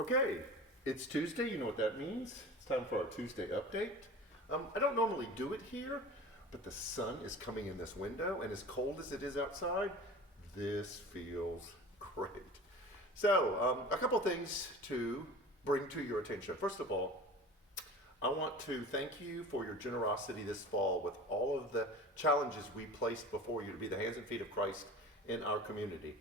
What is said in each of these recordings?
Okay, it's Tuesday. You know what that means. It's time for our Tuesday update. I don't normally do it here, but the sun is coming in this window, and as cold as it is outside, this feels great. So, a couple things to bring to your attention. First of all, I want to thank you for your generosity this fall with all of the challenges we placed before you to be the hands and feet of Christ in our community.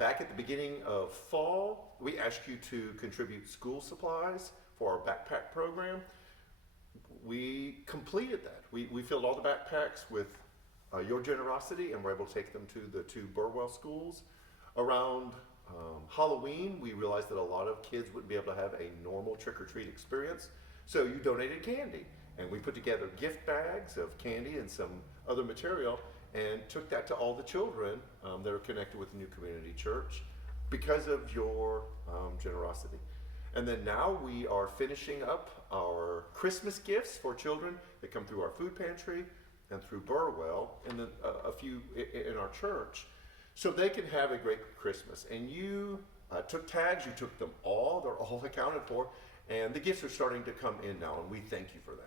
Back at the beginning of fall, we asked you to contribute school supplies for our backpack program. We completed that. We filled all the backpacks with your generosity and were able to take them to the two Burwell schools. Around Halloween, we realized that a lot of kids wouldn't be able to have a normal trick-or-treat experience, so you donated candy. And we put together gift bags of candy and some other material and took that to all the children that are connected with the New Community Church because of your generosity. And then now we are finishing up our Christmas gifts for children that come through our food pantry and through Burwell, and then a few in our church, so they can have a great Christmas. And you took tags, you took them all, they're all accounted for, and the gifts are starting to come in now, and we thank you for that.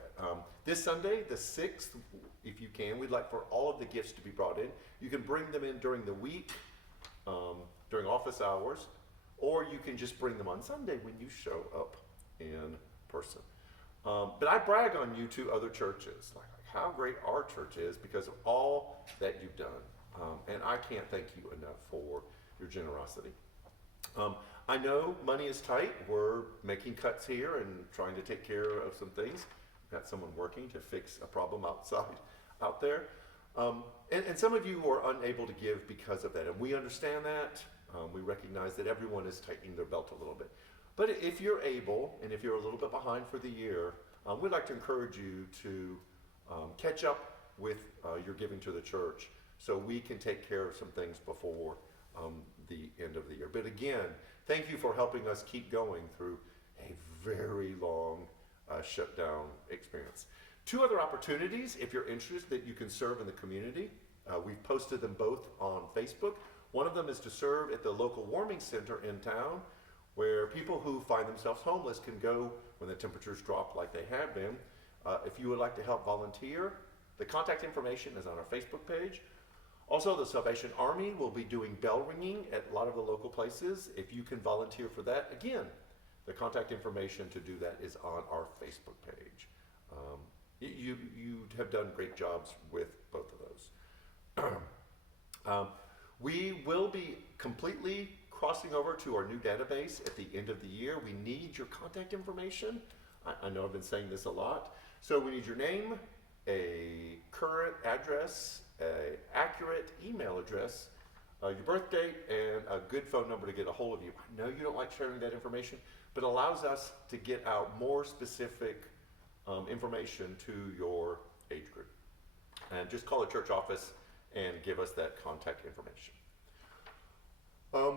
This Sunday, the 6th, if you can, we'd like for all of the gifts to be brought in. You can bring them in during the week, during office hours, or you can just bring them on Sunday when you show up in person. But I brag on you to other churches, like how great our church is because of all that you've done. And I can't thank you enough for your generosity. I know money is tight. We're making cuts here and trying to take care of some things. Got someone working to fix a problem out there. And some of you are unable to give because of that. And we understand that. We recognize that everyone is tightening their belt a little bit. But if you're able, and if you're a little bit behind for the year, we'd like to encourage you to catch up with your giving to the church so we can take care of some things before the end of the year. But again, thank you for helping us keep going through a very long shutdown experience. Two other opportunities, if you're interested, that you can serve in the community. We've posted them both on Facebook. One of them is to serve at the local warming center in town, where people who find themselves homeless can go when the temperatures drop like they have been. If you would like to help volunteer, the contact information is on our Facebook page. Also, the Salvation Army will be doing bell ringing at a lot of the local places. If you can volunteer for that, again, the contact information to do that is on our Facebook page. You have done great jobs with both of those. We will be completely crossing over to our new database at the end of the year. We need your contact information. I know I've been saying this a lot. So we need your name, a current address, an accurate email address, your birth date, and a good phone number to get a hold of you. I know you don't like sharing that information, but it allows us to get out more specific information to your age group. And just call the church office and give us that contact information. I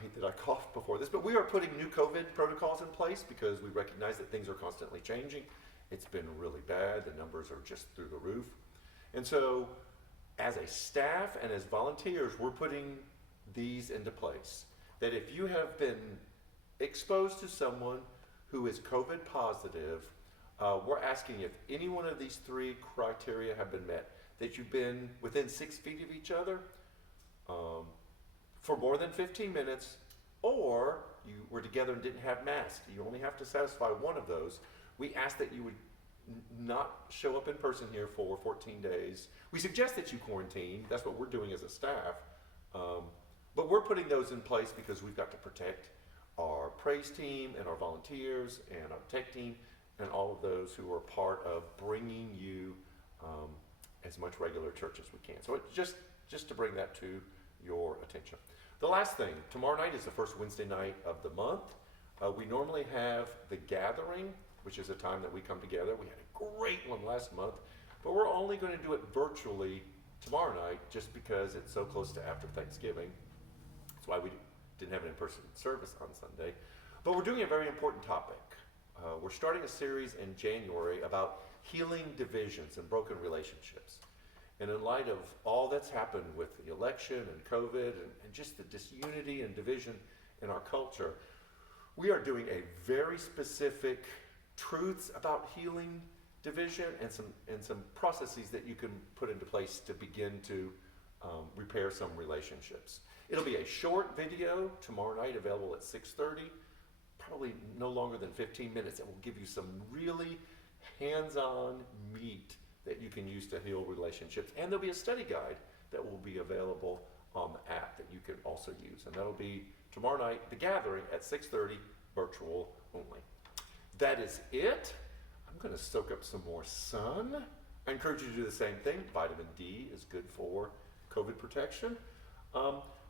hate that I coughed before this, but we are putting new COVID protocols in place because we recognize that things are constantly changing. It's been really bad. The numbers are just through the roof. And so as a staff and as volunteers, we're putting these into place. That if you have been exposed to someone who is COVID positive, we're asking if any one of these three criteria have been met. That you've been within 6 feet of each other for more than 15 minutes, or you were together and didn't have masks. You only have to satisfy one of those. We ask that you would not show up in person here for 14 days. We suggest that you quarantine. That's what we're doing as a staff. But we're putting those in place because we've got to protect our praise team and our volunteers and our tech team and all of those who are part of bringing you as much regular church as we can. So it's just to bring that to your attention. The last thing, tomorrow night is the first Wednesday night of the month. We normally have the gathering, which is a time that we come together. We had a great one last month, but we're only going to do it virtually tomorrow night just because it's so close to after Thanksgiving. That's why we didn't have an in-person service on Sunday. But we're doing a very important topic. We're starting a series in January about healing divisions and broken relationships. And in light of all that's happened with the election and COVID and just the disunity and division in our culture, We are doing a very specific truths about healing division and some processes that you can put into place to begin to repair some relationships. It'll be a short video tomorrow night, available at 6:30, probably no longer than 15 minutes. It will give you some really hands-on meat that you can use to heal relationships. And there'll be a study guide that will be available on the app that you can also use. And that'll be tomorrow night, The Gathering at 6:30, virtual only. That is it. I'm going to soak up some more sun. I encourage you to do the same thing. Vitamin D is good for COVID protection.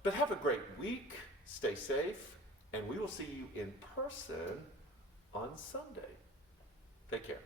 But have a great week. Stay safe. And we will see you in person on Sunday. Take care.